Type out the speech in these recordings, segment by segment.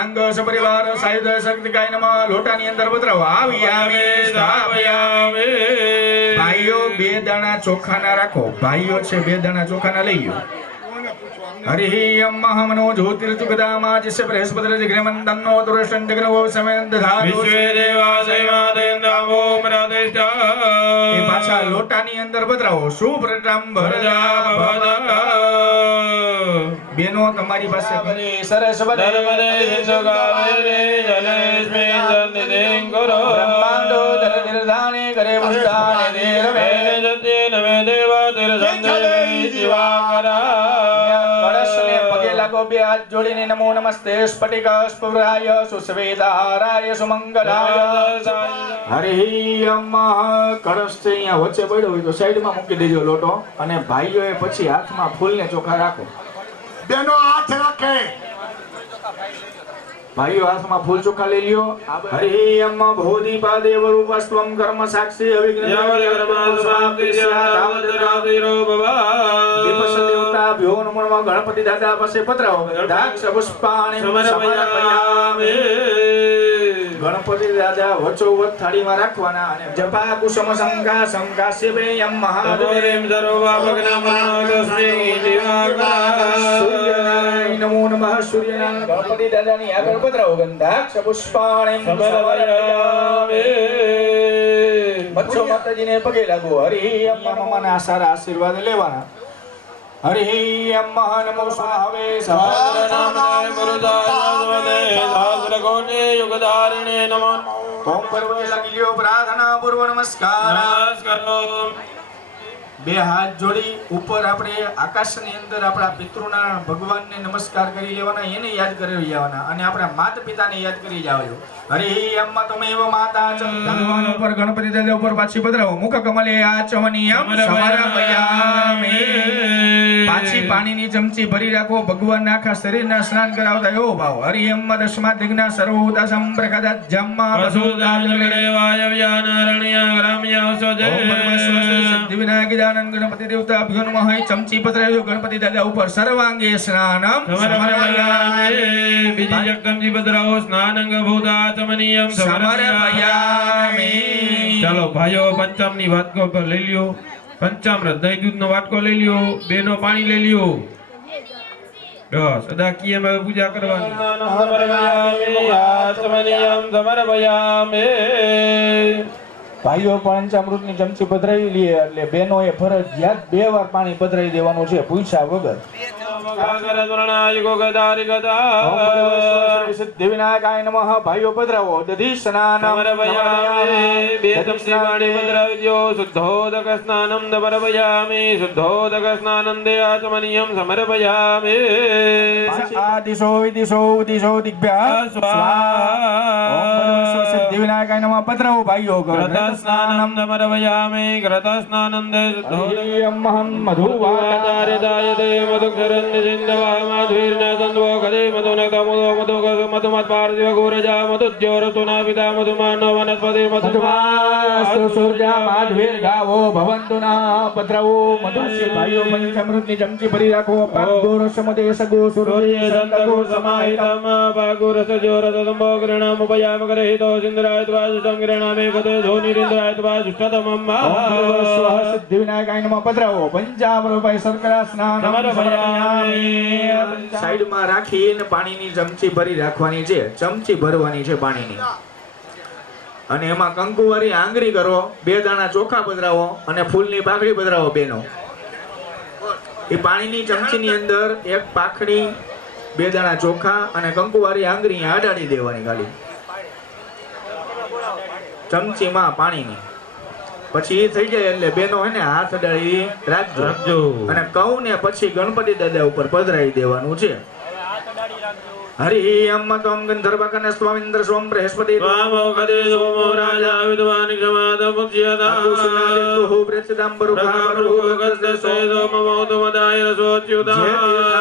સાંગ સપરિવાર સાયુધ શક્તિ કાય નમઃ લોટાની અંદર પધરાવો આવિયામે સ્થાપયામે ભાઈઓ બે દાણા ચોખાના રાખો ભાઈઓ છે બે દાણા ચોખાના લઈ લો हरि मनो ज्योतिर्जुगदामा जिसे बृहस्पति गृहमंदन्नो दुरष्टं जगनो समय दधातु विश्वे देवासैवादेन्द्रावो मरादेष्टा એ પાછા લોટાની અંદર પધરાવો શુભ્રતમ ભરજા ભવદા બેનો તમારી પાસે ઘરે સરસ નર્મદે સુગાવે જલેસ્મે જનદેં કરો બ્રહ્માંડો દરદિરધાને કરે મુષ્ટાને દેરવે જતે નવે દેવા તિરસંદે શિવાકરા બે હાથ જોડીને નમો નમસ્તે સ્ફટિક સ્ફુરાય સુસ્વેદારાય સુમંગલાય હરિ કળશ છે અહીંયા વચ્ચે પડ્યો હોય તો સાઈડમાં મૂકી દેજો લોટો અને ભાઈઓએ પછી હાથમાં ફૂલને ચોખા રાખો બેનો હાથ રાખે ભાઈઓ હાથમાં ફૂલ ચોખા લઈ લ્યો હરિ ભોધિપા દેવ રૂપસ્ત્વમ કર્મ સાક્ષી અવિઘ્ન ભ્યો નમો નમઃ ગણપતિ દાદા પાસે પધરાવો દાક્ષ પુષ્પાણિ સમર્પયામિ ગણપતિ દાદા વચોવચ થાળીમાં રાખવાના અને જપા કુસુમ શંકા શંકાસ્યમેયમ મહાદેવમ સર્વભાવગ્નમનોસ્મે દિવાકરા નમો નમઃ સૂર્યનારાયણ ગણપતિ દાદાની આગળ પધરાવો ગંધાક્ષ પુષ્પાણિ સમર્પયામિ બચ્ચો માતાજીને પગે લાગો હરિ અમ્માના સારા આશીર્વાદ લેવાના हरि नमो स्वाहावे सहस्रनामने गुरुदासवदे सहस्रकोटे युगधारिणे नमः ओम पर्वते लगी ल्यो प्रार्थना पूर्व नमस्कार બે હાથ જોડી ઉપર આપણે આકાશની અંદર આપણા પિતૃના ભગવાનને નમસ્કાર કરી લેવાના એને યાદ કરી લેવાના અને આપણા માતા પિતાને યાદ કરી જાવજો હરિ અમ્મા તમેવ માતા ચ ભગવાન ઉપર ગણપતિ દાદા ઉપર પાછી પધરાવો મુખ કમલે આચમનીયમ સમર્પયામિ પાછી પાણીની ચમચી ભરી રાખો ભગવાનના આખા શરીરના સ્નાન કરાવતા એવો ભાવ હરિ અમ્મા દશમા દિગ્ના સર્વોતા સંપ્રકદત જમ્મા વસુદાલગણેવાય વ્યાનારણ્ય ગ્રામ્ય ઔષધે સિદ્ધિ વિનાયક આનંદ ગણપતિ દેવતા અભ્યો નમઃ ચમચી પધરાવ્યો ગણપતિ દાદા ઉપર સર્વાંગે સ્નાનમ સમર્પયામિ બીજી જગદંબજી પધરાવો સ્નાનંગ ભૂતાચમનીયમ સમર્પયામિ ચાલો ભાઈઓ પંચામની વાટકો પર લઈ લ્યો પંચામૃત દહીં દૂધનો વાટકો લઈ લ્યો બેનો પાણી લઈ લ્યો બસ સદા કીએ પૂજા કરવાની સમર્પયામિ આચમનીયમ સમર્પયામિ ભાઈઓ પંચામૃતની ચમચી પધરાવી લે એટલે બહેનોએ ફરજિયાત 2 વાર પાણી પધરાવી દેવાનું છે પૂછ્યા વગર સિદ્ધિવિનાયકાય નમઃ ભાઈઓ પધરાવો દધી સ્નાનમ બે ચમચી પાણી પધરાવી દો શુદ્ધોદક સ્નાનમ સમર્પયામિ શુદ્ધોદક સ્નાનમ દેઆચમનીયમ સમર્પયામિ આદિશો વિદિશો ઉદિશો દિગ્ભ્યઃ સ્વાહા સિદ્ધિવિનાયકાય નમઃ પધરાવો ભાઈઓ સ્નાનમ સમર્પયામિ ઘૃત સ્નાનમ દેયમહં મધુવાચાર્યદાય દે મધુક્ષરન્ય સિંધવા માધવીર્ના સંધવો ગદે મધુનક્તા મધુ મધુકસ મધુમત પાર્થિવ ગોરજા મધુદ્યોરતુના પિતા મધુમાનો વનસ્પતિ મધુમાસ્તુ સૂર્યા માધવીર ગાવો ભવંતુના પધરાવો મધુશ્રી ભાઈઓ પંચામૃતની ચમચી ભરી રાખો પાગોરસ મદે સગો સૂર્ય સંતગો સમાહિતમ પાગોરસ જોરત સંભો ગ્રહણમ ઉપયામ ગ્રહિતો સિંદરાય ત્વાજ સંગ્રહણામે ગતે ધોનિરિંદ્રાય ત્વાજ ઉષ્ટતમમ સિદ્ધિવિનાયકાય નમઃ પધરાવો પંચામૃત ભાઈ શર્કરા સ્નાન સાઈડમાં રાખીને પાણીની ચમચી ભરી રાખવાની છે ચમચી ભરવાની છે પાણીની અને એમાં કંકુવારી આંગળી કરો 2 દાણા ચોખા પધરાવો અને ફૂલની પાકડી પધરાવો બેનો એ પાણીની ચમચીની અંદર એક પાખડી 2 દાણા ચોખા અને કંકુવારી આંગળી આડાડી દેવાની ખાલી ચમચીમાં પાણીની પછી થઈ જાય એટલે બેનો હે ને હાથ અડાડી રાખજો અને કહું ને પછી ગણપતિ દાદા ઉપર પધરાવી દેવાનું છે હરિ અમ્મા તમ ગંધર્વકન સ્વામિન્દ્ર સોમ બૃહસ્પતિ વામો કદે સોમો રાજા વિદ્વાન ગમાદ મુચ્યતા કુસુનાદિ પ્રેતદાંબરુ ભાવરુ ગસ્ત સોદો મમોદ મદાય રસોચ્યુતા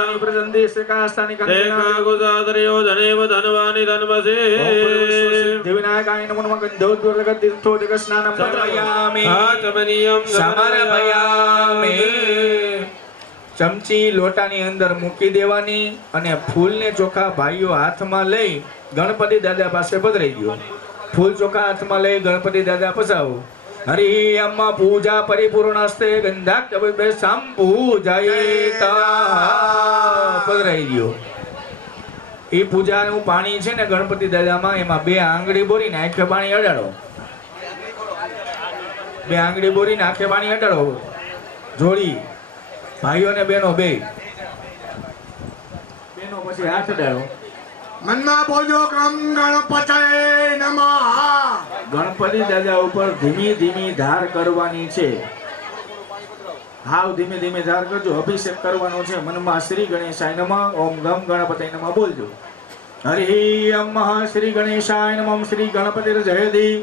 જે પ્રજંદે સકાસ્તાની કંદના ગુજાદરયો ધનેવ ધનવાની ધનવસે દેવનાયકાય નમો નમઃ ગંધોદ્વર્ગ તીર્થોદક સ્નાનમ પદ્રયામિ આચમનીયમ સમર્પયામિ ચમચી લોટાની અંદર મૂકી દેવાની અને ફૂલને ચોખા ભાઈઓ હાથમાં લઈ ગણપતિ દાદા પાસે પધરાઈ ગયો. ફૂલ ચોખા હાથમાં લઈ ગણપતિ દાદા પસાવો. હરિ અમ્મા પૂજા પરિપૂર્ણ હસ્તે ગંધાક્ત સંપૂજયતા પધરાઈ ગયો. એ પૂજાનું પાણી છે ને ગણપતિ દાદામાં એમાં 2 આંગળી બોરીને આંખે પાણી અડાડો. 2 આંગળી બોરીને આંખે પાણી અડાડો. જોડી ભાઈઓ ને બહેનો બે બહેનો પછી હાથ અડાડો. મનમાં બોલો ગમ ગણપતય નમઃ. ગણપતિ દાદા ઉપર ધીમી ધીમી ધાર કરવાની છે. હાવ ધીમે ધીમે ધાર કરજો. અભિષેક કરવાનો છે. મનમાં શ્રી ગણેશાય નમઃ ઓમ ગમ ગણપતય નમઃ બોલજો. હરિ અમ્મઃ શ્રી ગણેશાય નમઃ શ્રી ગણપતિર જયદી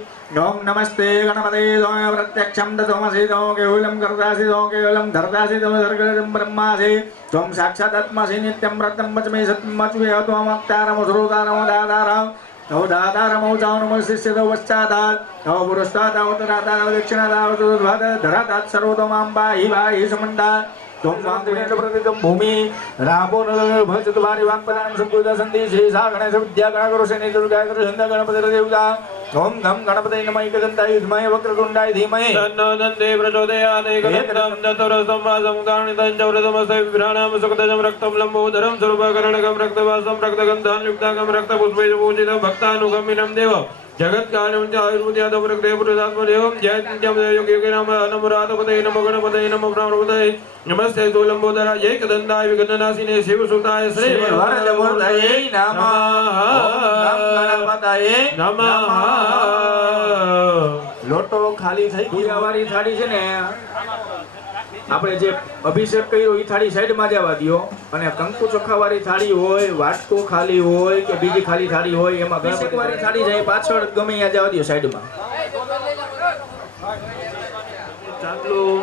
ઓમ નમસ્તે ગણપતે દ્વય પ્રત્યક્ષમ તમસી દો કેવલમ કરતાસી દો કેવલમ ધરતાસી દો સર્ગમ બ્રહ્માસી ત્વમ સાક્ષાત આત્માસી નિત્યમ પ્રતમ વચમે સત્યમ વચમે ત્વમ અવતારમ શ્રોતારમ દાતારમ નવ દાતારમ ઉચાનમ શિષ્ય વચ્ચાદાત નવ પુરુષાત અવતરાતા નવ દક્ષિણાદાત ધરાતાત સર્વતોમામ બાહી બાહી સમંડા त्वं वाङ्गणेन प्रतितं भूमि रामो न भजत वारि वाक्पदानं संकुल सन्ति श्री सा गणेश विद्या गणगुरुशनि दुर्गा गुरुचन्द्र गणपतिर्देवता ओम गम गणपतये नमः एकदन्ताय विद्महे वक्रतुण्डाय धीमहि तन्नो दन्ते प्रचोदयात् एकदन्तं चतुरस्तं वासं कारणितं च व्रतमस्य विभ्राणां सुखदजं रक्तं लम्बोदरं स्वरूपकरणकं रक्तवासं रक्तगन्धान् युक्ताकं रक्तपुष्पैः पूजितं भक्तानुगमिनं देवं जगत्कार्यं च आयुर्वेद्यादौ प्रकृते पुरुषात्मदेवं जयन्त्यं योगिनाम नमोराधपतये नमो गणपतये नमो प्राणपतये नमस्ते लंबोदराय एकदन्ताय विघ्ननाशिने शिवसुताय श्री वरदमूर्तये नमः ओम गणपतये नमः. લોટો ખાલી થઈ પૂજાવાળી થાળી છે ને આપણે જે અભિષેક કર્યો એ થાળી સાઈડમાં જવા દ્યો અને કંકુ ચોખાવાળી થાળી હોય વાટકો ખાલી હોય કે બીજી ખાલી થાળી હોય એમાં ગણપતિવાળી થાળી જાય પાછળ ગમે ત્યાં જવા દ્યો સાઈડમાં. ચાંદલું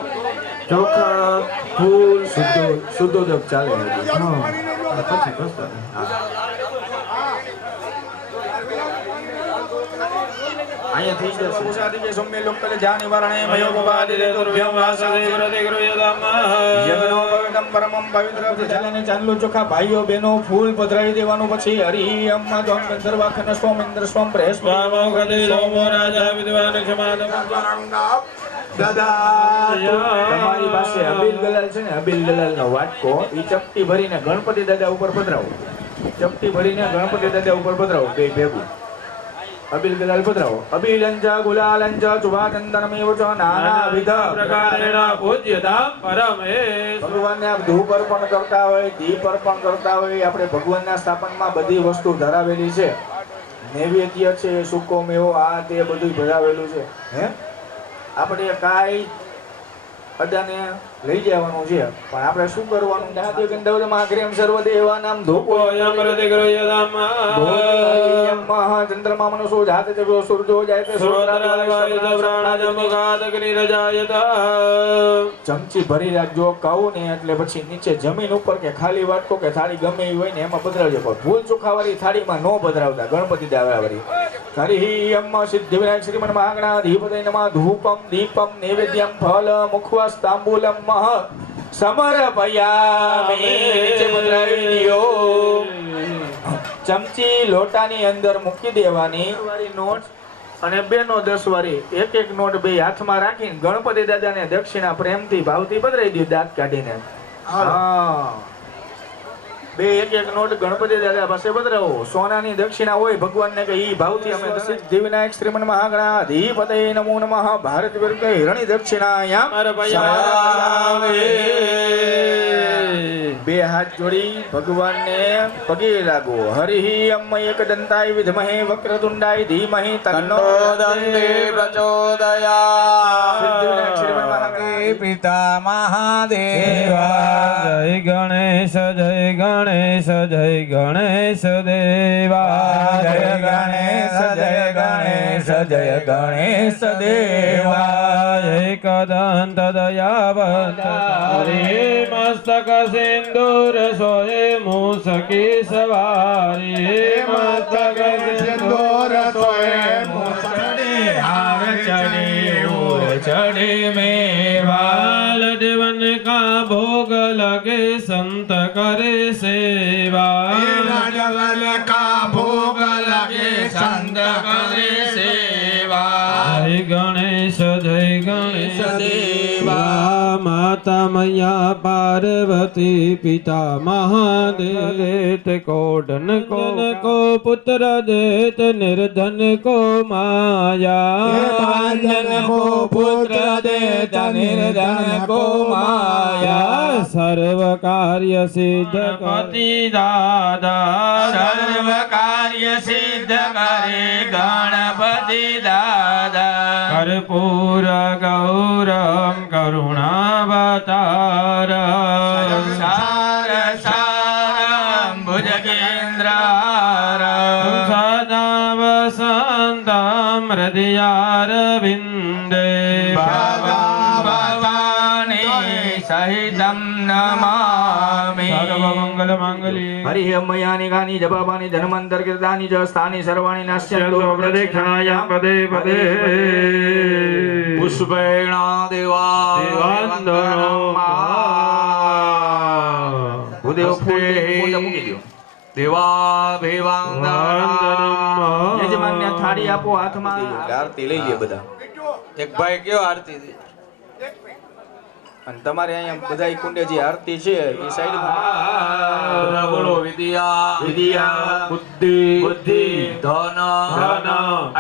ચોખા ફૂલ શુદ્ધોદક ચાલે. અહીંયા થઈ જશે. સુસાદિકે સૌમ્ય લોકલે જા નિવારણે મયો ભવાદિ દેતુર્ભ્યમ વાસદે વ્રતે ગૃહ્યદામઃ યજ્ઞો પવિત્રમ પરમમ પવિત્ર ચાલેને ચાંદલું ચોખા ભાઈઓ બહેનો ફૂલ પધરાવી દેવાનું. પછી હરિ અમ્મા ધમ ગંધર્વાખન સ્વમ ઇન્દ્ર સ્વમ પ્રેસ સ્વામો ગદે લોમો રાજા વિદ્વાન ક્ષમાદમ દાદા તમારી પાસે અબીલ ગલાલ છે ને અબીલ ગલાલનો વાટકો ઈ ચપટી ભરીને ગણપતિ દાદા ઉપર પધરાવો. ચપટી ભરીને ગણપતિ દાદા ઉપર પધરાવો. બે ભેગું અબીલ ગલાલ પધરાવો. અબીલંચ ગુલાલંચ શુભાચંદનમેવ ચ નાનાવિધ પ્રકારેણ પૂજ્યતામ પરમેશ. ભગવાનને આપ ધૂપ અર્પણ કરતા હોય દીપ અર્પણ કરતા હોય આપણે ભગવાનના સ્થાપનમાં બધી વસ્તુ ધરાવેલી છે. નૈવેદ્ય છે સૂકો મેવો આ તે બધું ધરાવેલું છે. હે આપણે કાંઈ અડાને લઈ જવાનું છે પણ આપણે શું કરવાનું? દાદે ગંધર્વમાં ગ્રેમ સર્વદેવાનામ ધૂપો યમૃતે ગૃહ્યદામઃ ચંદ્રમા મનસો જાતે જવો સૂર્જો જાય તે ચમચી ભરી રાખજો. કહું ને એટલે પછી નીચે જમીન ઉપર કે ખાલી વાટકો કે થાળી ગમે એ હોય ને એમાં પધરાવજો. પણ ફૂલ ચોખાવાળી થાળીમાં ન પધરાવતા ગણપતિ દાદાવાળી. હરિ અમ્મા સિદ્ધિ વિનાયક શ્રીમન મહાગણા ધીપતય નમઃ ધૂપમ દીપમ નૈવેદ્યમ ફલ મુખવાસ તાંબૂલમ સમર્પયામિ. ચમચી લોટાની અંદર મૂકી દેવાની. નોટ અને 2 નો 10 વાળી એક એક નોટ બે હાથમાં રાખીને ગણપતિ દાદાને દક્ષિણા પ્રેમથી ભાવથી પધરાવી દો. દાંત કાઢીને હા બે એક એક નોટ ગણપતિ દાદા પાસે પધરાવો. સોનાની દક્ષિણા હોય ભગવાનને કે ઈ ભાવથી અમે સિદ્ધિ વિનાયક શ્રીમન મહાગણા ધીપતય નમો નમઃ ભારત વિરુદ્ધ હિરણી દક્ષિણાયામ. બે હાથ જોડી ભગવાનને પગે લાગો. હરિ અમ્મ એકદંતાય વિદ્મહે વક્રતુંડાય ધીમહિ તન્નો દંતે પ્રચોદયાત્. સિદ્ધિ વિનાયક શ્રીમન મહાગણા પિતા મહાદેવા જય ગણેશ જય ગણેશ જય ગણેશ દેવા જય ગણેશ જય ગણેશ જય ગણેશ દેવા એકદંત દયાવંત મસ્તક સિંદૂર સોએ મૂસકી સવારી મસ્તક સિંદૂર સોએ મુસડી હાર ચડી ઉર ચડી મેવા जीवन का भोग लगे संत करे सेवा जगन का भोग लगे संत करे सेवा जय गणेश देवा माता मैया पार्वती पिता महादेव देत को धन को पुत्र देत निर्धन को माया धन को पुत्र देत निर्धन को माया सर्व कार्य सिद्ध गणपति दादा सर्व कार्य सिद्ध करे गणपति दादा कर्पूर गौरम करुणावतारम सार सारं भुजगेन्द्रारं सदा वसन्तं हृदयारविन्दे भवानी सहितं नमामि सर्वमङ्गलमाङ्गल्ये हरि मयानि गानि जपापानि धनमन्तर्कृतानि च स्थानि सर्वाणि नास्यन्तो प्रदक्षिणायां पदे पदे पुष्पेण देवा देवान्दनो ભૂદેવ ફૂલ મૂકી દો દેવાભિવાંદનમ યજમાનને થાળી આપો હાથમાં આરતી લઈ લે બધા એક ભાઈ કયો આરતી દે અને તમારે અહીંયા બધા કુંડે જે આરતી છે એ સાઈડમાં બોલો વિદ્યા વિદ્યા બુદ્ધિ બુદ્ધિ ધન ધન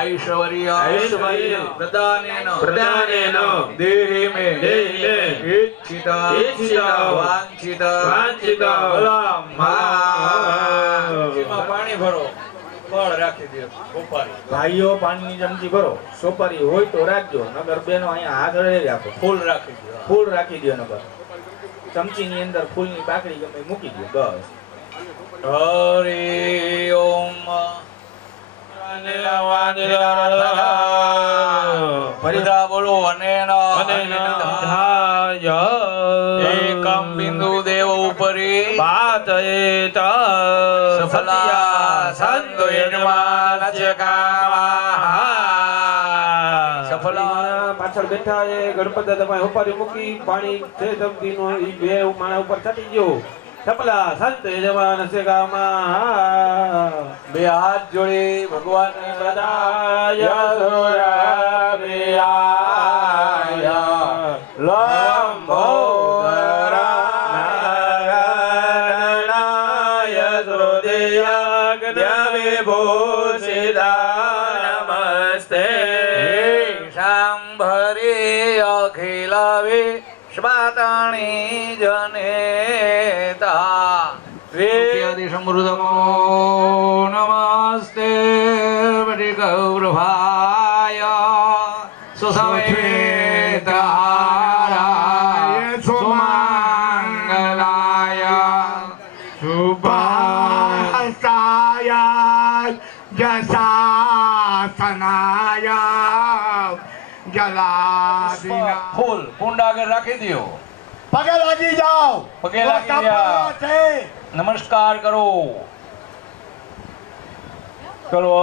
ऐश्वर्य ऐश्वर्य प्रदानेन प्रदानेन देहि मे देहि मे इच्छित इच्छित वांछित वांछित फलम फलम એમાં પાણી ભરો ફળ રાખી દો ઉપાડી ભાઈઓ પાણીની ચમચી ભરો સોપારી હોય તો રાખજો નગર બેનો અહીંયા હાથ અડે રાખો ફૂલ રાખી દો ફૂલ રાખી દો નગર ચમચીની અંદર ફૂલની પાકડી ગમે મૂકી દો બસ હરિ ઓમ પરિધા બોલો અનેન એકમ બિંદુ દેવ ઉપરી પાતયેત સફલા સંતો યજમાનસ્ય કામઃ સફલા પાછળ બેઠા એ ગણપતિ તમે ઉપાડી મૂકી પાણી છે સમજીનો ઈ બે માણા ઉપર ચડી ગયો સફલા સંત યજમાનસ્ય કામઃ બે હાથ જોડી ભગવાનની બધાય સુરાપ્રિયાય લંબોદરાય નમસ્તે શાંભરી અખિલ વિશ્વાતાણી જનેતા વેદ્ય સમૃદ્ધમો નમસ્તે ગૌરભાય સુસવેતારાય સુમંગલાય શુભાસ્તાય જસાસનાય જલાદિના ફૂલ કુંડ આગળ રાખી દો પગે લાગી જાઓ પગે લાગી જાઓ. તપસ્યા છે નમસ્કાર કરો ચલો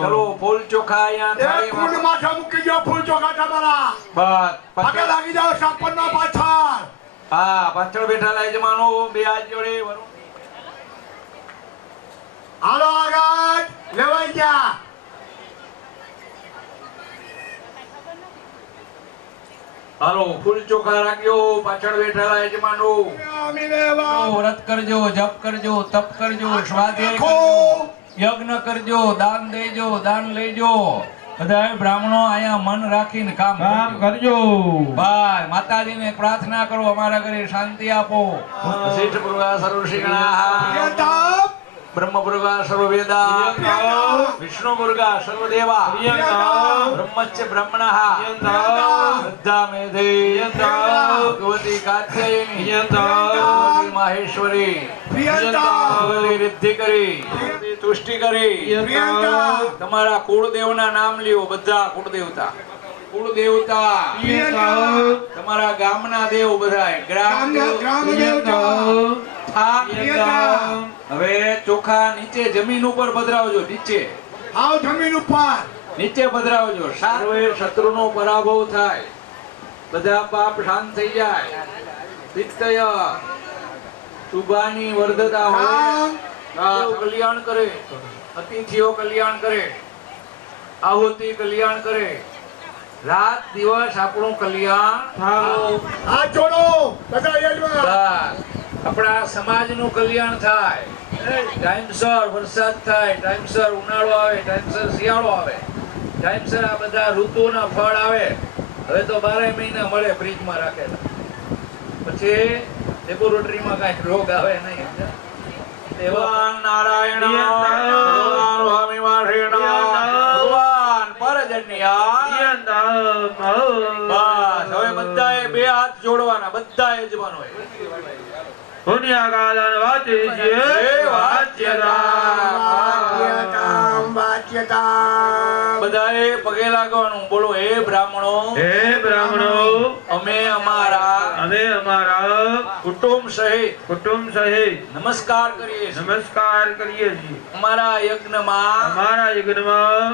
ચલો ફૂલ ચોખા અહીંયા એક કુંડ માથે મૂકી દો ફૂલ ચોખા તમારા બસ પગે લાગી જાઓ સંપન્ન પાછળ હા પાછળ બેઠા યજમાનો બે હાથ જોડે વરો. હાલો આગળ લેવાઈ ગયા હાલો ફૂલ ચોખા રાખ્યો પાછળ બેઠેલા યજમાનો અમીને વાવ વ્રત કરજો જપ કરજો તપ કરજો સ્વાધ્યાય રાખો. કરજો યજ્ઞ કરજો દાન દેજો દાન લેજો બધા બ્રાહ્મણો અહીંયા મન રાખીને કામ કરજો ભાઈ માતાજીને પ્રાર્થના કરો અમારા ઘરે શાંતિ આપો શેઠ પુરુષા સર્વશ્રીગણા પ્રિયતમ બ્રહ્મ પુરુષા સર્વવેદા પ્રિયતમ વિષ્ણુ પુરુષા સર્વદેવા બ્રહ્મચ્ચ બ્રહ્મણઃ શ્રદ્ધા મેધે ભગવતી કાત્યાયની ભગવતી માહેશ્વરી પ્રિયતમ ભગવતી રિદ્ધિ કરી તુષ્ટિ કરી પ્રિયતમ તમારા કુળદેવના નામ લ્યો બધા કુળદેવતા કુળ દેવતા તમારા ગામના દેવ બધાય ગ્રામ ગ્રામ દેવતા થા. હવે ચોખા નીચે જમીન ઉપર પધરાવજો. નીચે આવ જમીન ઉપર નીચે પધરાવજો. સર્વે શત્રુનો પરાભવ થાય, બધા પાપ શાંત થઈ જાય, પિત્તય શુભાની વર્ધતા હોય, દેવ કલ્યાણ કરે, અતિથિઓ કલ્યાણ કરે, આહુતિ કલ્યાણ કરે, રાત દિવસ આપણું કલ્યાણ થાય. હાથ જોડો બધા યજમાન. બસ. આપણા સમાજનું કલ્યાણ થાય. ટાઈમસર વરસાદ થાય, ટાઈમસર ઉનાળો આવે, ટાઈમસર શિયાળો આવે, ટાઈમસર આ બધા ઋતુના ફળ આવે. હવે તો 12 મહિના મળે ફ્રીજમાં રાખેલા, પછી લેબોરેટરીમાં કાંઈ રોગ આવે નહીં. દેવાન નારાયણ ભગવાન સ્વામી ભગવાન પરજન્યા. બસ હવે બધાએ 2 હાથ જોડવાના, બધા યજમાનોએ. પુણ્યકાલન વાચિષ્યે વાચ્યતા. વાચ્યતા બધાએ પગે લાગવાનું. બોલો, હે બ્રાહ્મણો, હે બ્રાહ્મણો, અમે અમારા કુટુંબ સહિત નમસ્કાર કરીએ છીએ. નમસ્કાર કરીએ છીએ. અમારા યજ્ઞમાં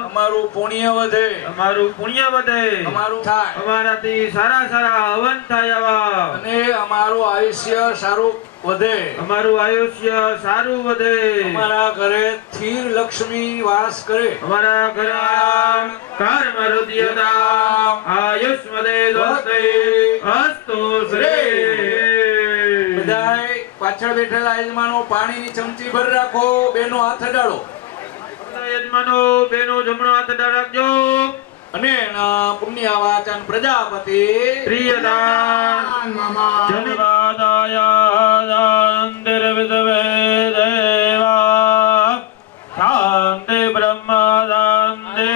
અમારું પુણ્ય વધે, અમારું થાય, અમારાથી સારા સારા હવન થાય આવા, અને અમારું આયુષ્ય સારું વધે, અમારા ઘરે સ્થિર લક્ષ્મી વાસ કરે, અમારા ઘરમાં કર્મરુદ્યતા આયુષ્મદે દોસ્તે અસ્તુ શ્રી. બધાય પાછળ બેઠેલા યજમાનો પાણીની ચમચી ભર રાખો. બેનો હાથ અડાડો યજમાનો બેનો જમણો હાથ અડાડ રાખજો. અને પુણ્ય વાચન પ્રજાપતિ પ્રિયદાન જનવાદાય અંતર વિદવે દેવા શાંતિ બ્રહ્મ શાંતિ.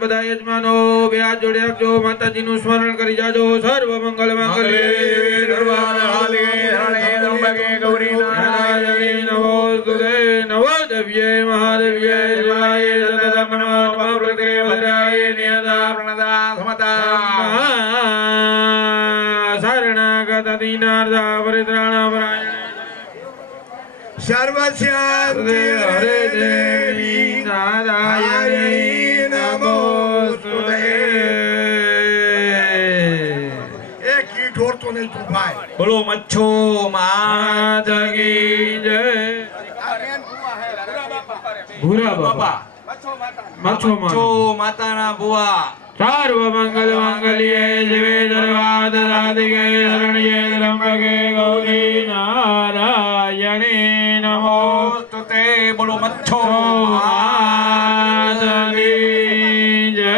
બધા યજમાનો બે હાથ જોડી રાખજો. માતાજીનું સ્મરણ કરી જાજો. સર્વ મંગલ માંગલ્ય ગૌરી નારાયણી નમોસ્તુતે. નવોદવ્યે મહાદેવ્યે શિવાય સતતમ નમઃ પ્રતિવરાય નિયતા પ્રણતા સમતા શરણાગત દીનાર્થા પરિત્રાણ પરાયણ સર્વસ્યાન્તિ હરે દેવી નારાયણી નમોસ્તુતે. એક ઈ ઢોરતો નહીં તું ભાઈ. બોલો મચ્છો માત કી જય. ભૂરા બાપા મચ્છો માતાના બુવા સર્વમંગલમાંગલ્યે શિવે સર્વાર્થસાધિકે શરણ્યે ત્ર્યંબકે ગૌરી નારાયણે નમોસ્તુતે. બોલો મચ્છો માતની જય.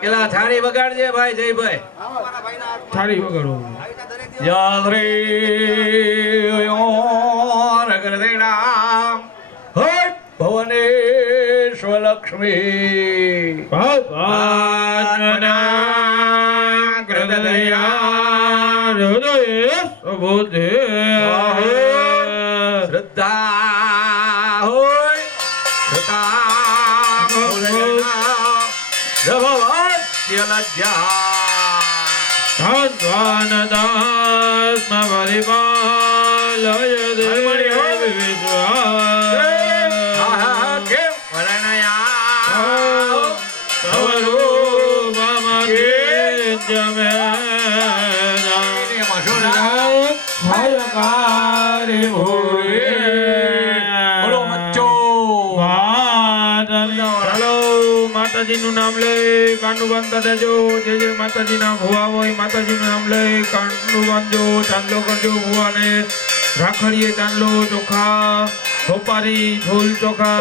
પેલા થાળી વગાડજે ભાઈ જયભાઈ. થાળી વગાડો. ભુવનેશ્વર લક્ષ્મી શ્રદ્ધા હોય માતાજીનું નામ લઈ કાંડું બાંધતા દેજો. જે જે માતાજીના ભુવા હોય માતાજીનું નામ લઈ કાંડું બાંધજો. ચાંદલો કરજો ભુવાને. રાખડીએ ચાંદલો ચોખા સોપારી ફૂલ ચોખા.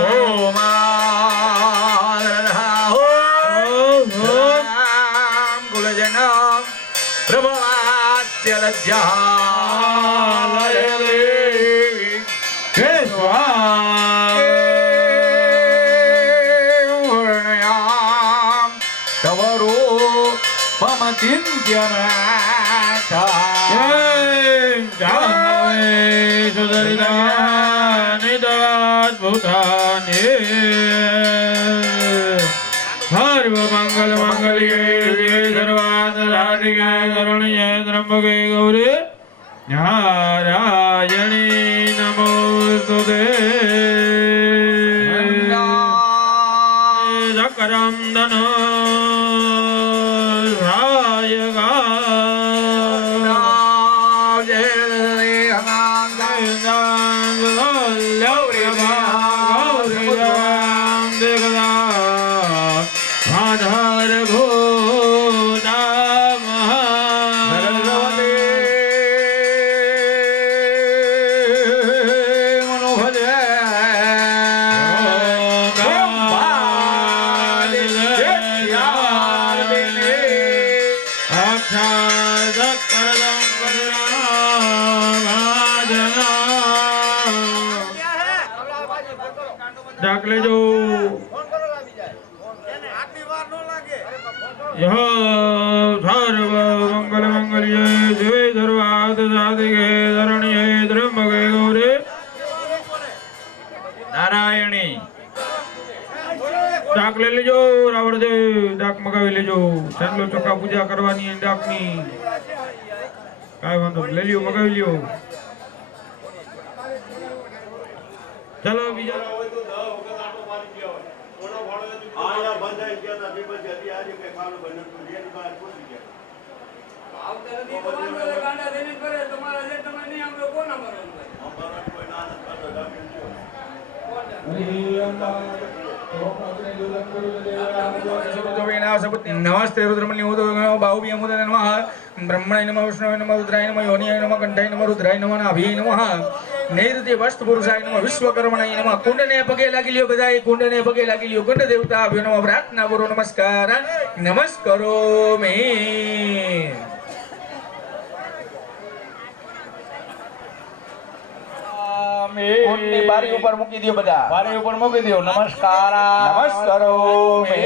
સર્વમંગલ મંગલ્યે સર્વાર્થસાધિકે શરણ્યે ત્ર્યંબકે ગૌરી નારાયણે નમોસ્તુતે. ચક્રમ ધનો દાખલે જો સર્વ મંગલ મંગલ્ય શિવે સર્વાર્થસાધિકે શરણ્યે ત્ર્યંબકે ગૌરી નારાયણી. ડાક લઈ લેજો રાવણદેવ. ડાક મગાવી લેજો. ચાંદલો ચોખા પૂજા કરવાની ડાકની કાંઈ વાંધો લઈ લ્યો મગાવી લ્યો. ચાલો બીજા નમસ્તે રુદ્રમણ્ય બાહુભ્ય નમઃ બ્રહ્મણાય નમઃ વિષ્ણુય નમઃ રુદ્રાય નમઃ યોનિયાય નમઃ કંઠાય નમઃ રુદ્રાય નમઃ નાભિય નમઃ નૈઋત્ય વસ્ત પુરુષાય નમઃ વિશ્વકર્મણાય નમઃ. કુંડને પગે લાગી લ્યો બધાય. કુંડને પગે લાગી લ્યો. કુંડ દેવતા અભ્યો નમઃ. પ્રાર્થના કરો નમસ્કાર નમસ્કારો મે. કુંડની બારી ઉપર મૂકી દો બધા. બારી ઉપર મૂકી દો. નમસ્કાર નમસ્કારો મે.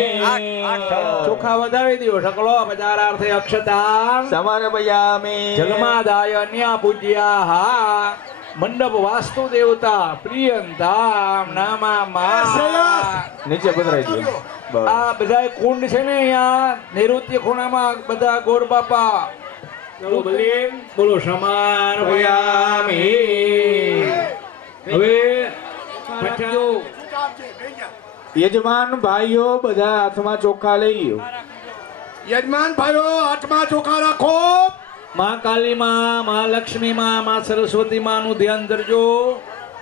ચોખા વધાવી દો. શકલો પચારાર્થે અક્ષતા સમર્પયામિ. જન્માદાય અન્ય પૂજ્યા મંડપ વાસ્તુ દેવતા પ્રિયંતા નામા નીચે પધરાઈ દો. આ બધા કુંડ છે ને અહીંયા નૈઋત્ય ખૂણામાં બધા ગોર બાપા. ચલો બોલીએ. બોલો સમર્પયામિ. હવે યજમાન ભાઈઓ બધા હાથમાં ચોખા લઈ લ્યો. યજમાન ભાઈઓ હાથમાં ચોખા રાખો. માં કાલી માં, માં લક્ષ્મી માં, માં સરસ્વતી માં નું ધ્યાન કરજો.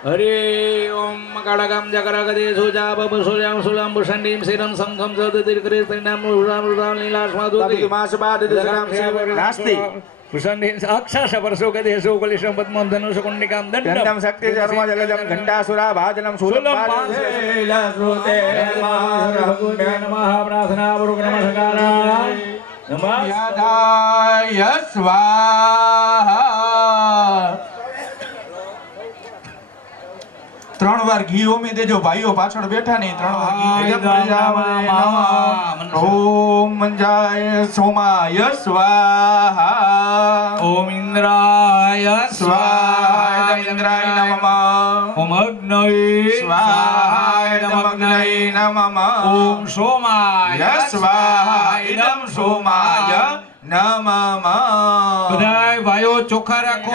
હરે ઓમ કાળાગામ જગરાગદે સોજા બબ સોજામ સુલામ ભૂષંડીમ શિરમ સંઘમ સદતિર કરે પરિણામ રૂરામ રૂરામ લીલાસ્માદુતિ માસ બાદ દશરામ સેવ નાસ્તિ ભૂષંડીમ અક્ષર સપરસો કદે સો કલિશમ પદ્મમ ધનુષ કુંડિકામ દંડમ શક્તિ ધર્મ જલજમ ઘંટાસુરા ભાજનમ શૂલમ શ્રુતે નમઃ પ્રાર્થના પૂર્વક નમસ્કારા નમઃ યદાય સ્વાહા 3 વાર ઘી ઓમી દેજો ભાઈઓ પાછળ બેઠા નહીં 3 વાર ઘી ઓમ મંજાય સોમાય સ્વાહા ઓમ ઇન્દ્રાય સ્વાહા ઇન્દ્રાય નમઃ ઓમ અગ્નય સ્વાહા અગ્નય નમઃ ઓમ સોમાય સ્વાહા ઇદમ સોમાય નમઃ બધાય ભાઈઓ ચોખ્ખા રાખો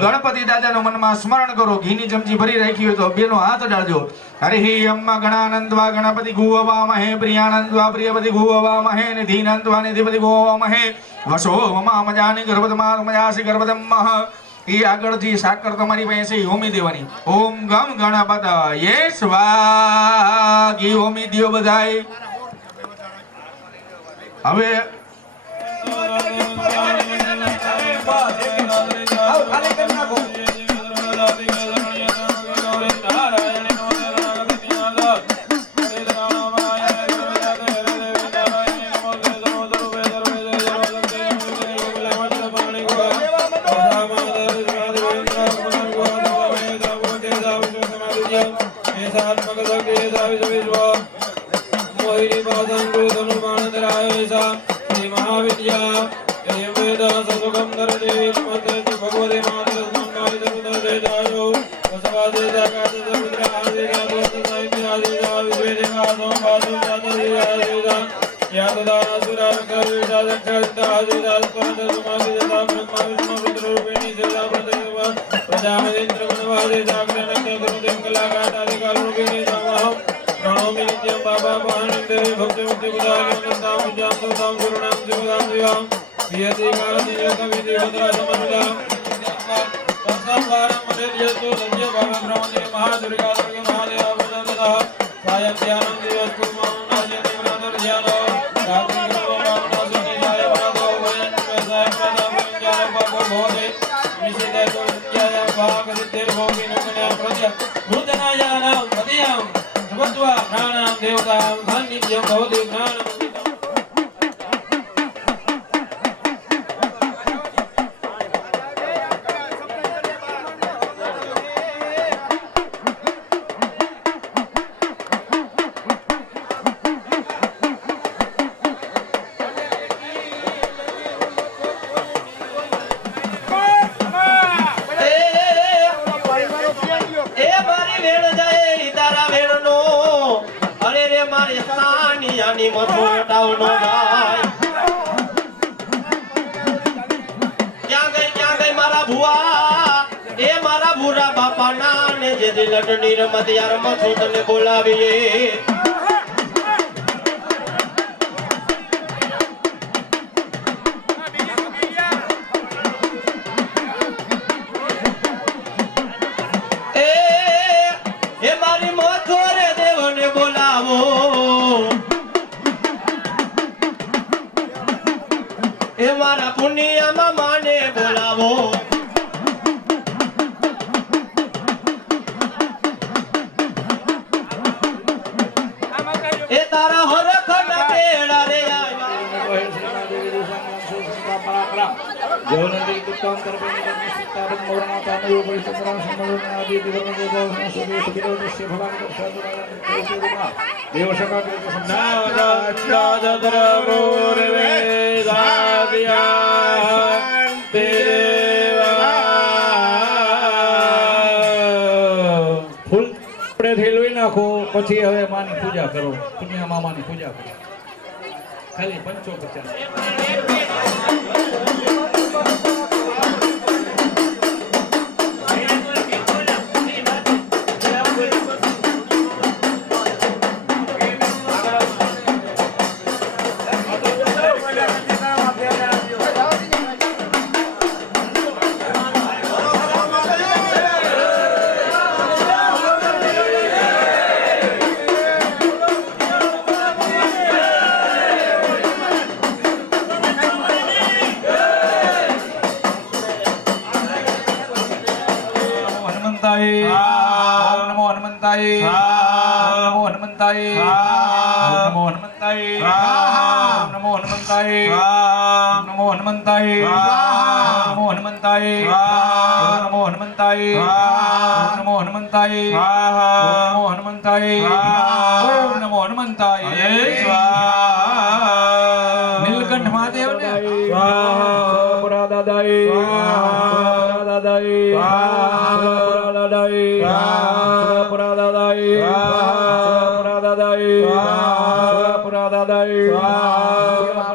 ગણપતિ દાદાનું મનમાં સ્મરણ કરો ઘીની ચમચી ભરી રાખી હોય તો બેનો હાથ ડાળજો હરિ અમ્મા ગણાનંદવા ગણપતિ ગુહવામહે પ્રિયાનંદવા પ્રિયપતિ ગુહવામહે નિધિનંદવા નિધિપતિ ગુહવામહે વશો મમા મજાની ગર્ભતમા મજાસી ગર્ભતમઃ એ આગળથી સાકર તમારી પાસે હોમી દેવાની ઓમ ગમ ગણપતયે સ્વાહા ઘી હોમી દ્યો બધાય હવે પછી હવે માની પૂજા કરો પુણ્ય મામાની પૂજા કરો ખાલી 55 હનુમંતાય નમો હનુમંતાય નમો હનુમંતાય નમો હનુમંતાય નમો હનુમંતાય નમો હનુમંતાય નમો હનુમંતાય નમો હનુમંતાય નમો હનુમંતાય ઓમ નમો હનુમંતાય નીલકંઠ મહાદેવ ને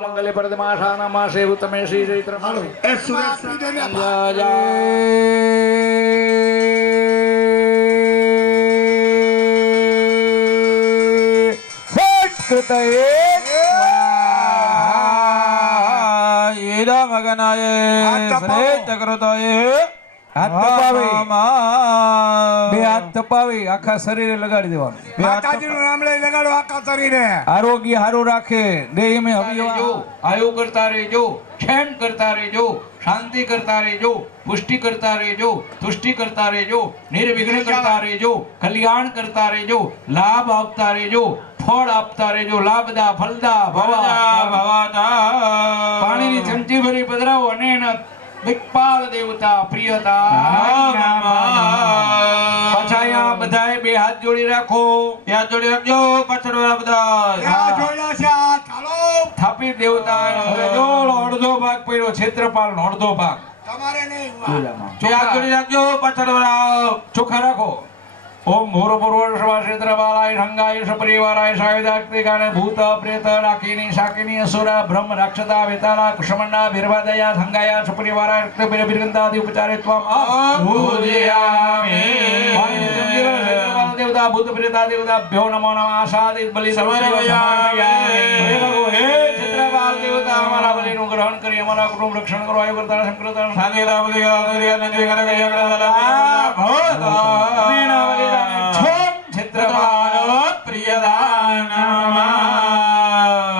મંગલે પરદમાશાના માસે ઉત્તમે શ્રી ચૈત્ર એ સુરેશ પીડે ને જય કૃતયે મગનાય શ્રેષ્ઠ કૃતયે હાથ તપાવી બે હાથ તપાવી આખા શરીરે લગાડી દેવાનું માતાજીનું નામ લઈ લગાડો આખા શરીરે આરોગ્ય સારું રાખે દેહ મેં હવિયો આયુ કરતા રહેજો ક્ષેમ કરતા રહેજો શાંતિ કરતા રહેજો પુષ્ટિ કરતા રહેજો તુષ્ટિ કરતા રહેજો નિર્વિઘ્ન કરતા રહેજો કલ્યાણ કરતા રહેજો લાભ આપતા રહેજો ફળ આપતા રહેજો લાભદા ફલદા ભવાદા પાણીની ચમચી ભરી પધરાવો અને એના દિક્પાલ દેવતા પ્રિયતા પાછા અહીંયા બધાએ બે હાથ જોડી રાખો બે હાથ જોડી રાખજો પાછળ બધા ત્યાં જોડ્યા છે હાથ હાલો થાપી દેવતા હવે જો અડધો ભાગ પડ્યો ક્ષેત્રપાલ નો અડધો ભાગ તમારે નહીં બે હાથ જોડી રાખજો પાછળ ચોખા રાખો ઓમ ભૂર પૂર્વર્ષવા ક્ષેત્રપાલાય સંગાય સપરિવારાય સાયુધાત્મિકાને ભૂત પ્રેત રાકિની શાકિની અસુરા બ્રહ્મ રાક્ષતા વેતાલા કુશમંડા ભીરવાદયા સંગાયા સપરિવારાય રક્તબીર બિરગંધાદિ ઉપચારે ત્વમ પૂજયામિ દેવતા ભૂત પ્રેતા દેવતા ભ્યો નમો નમઃ આશાદિ બલિ સમર્પયામિ હે ક્ષેત્રપાલ દેવતા અમારા બલિનું ગ્રહણ કરી અમારા કુટુંબ રક્ષણ કરો આયુ કરતા સંકૃતન સાગેતા બલિ નંદી કનક યગડા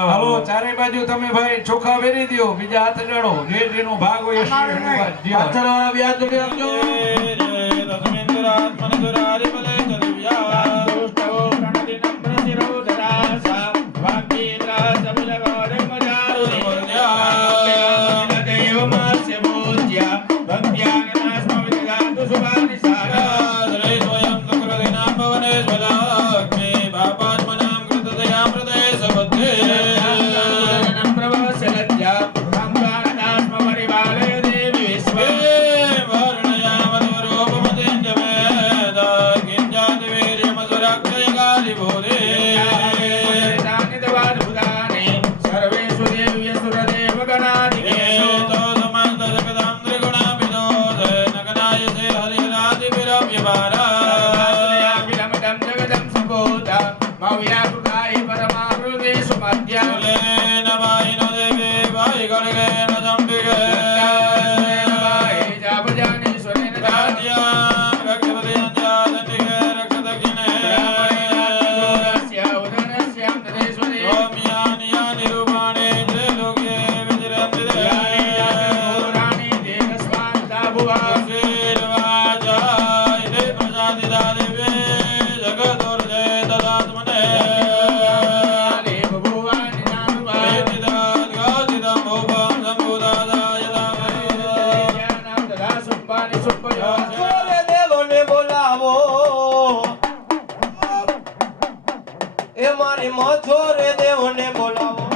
હાલો ચારે બાજુ તમે ભાઈ ચોખા વેરી દો બીજા હાથ ચડો જે જેનો ભાગ હોય એ મારી મથોરે દેવને બોલાવો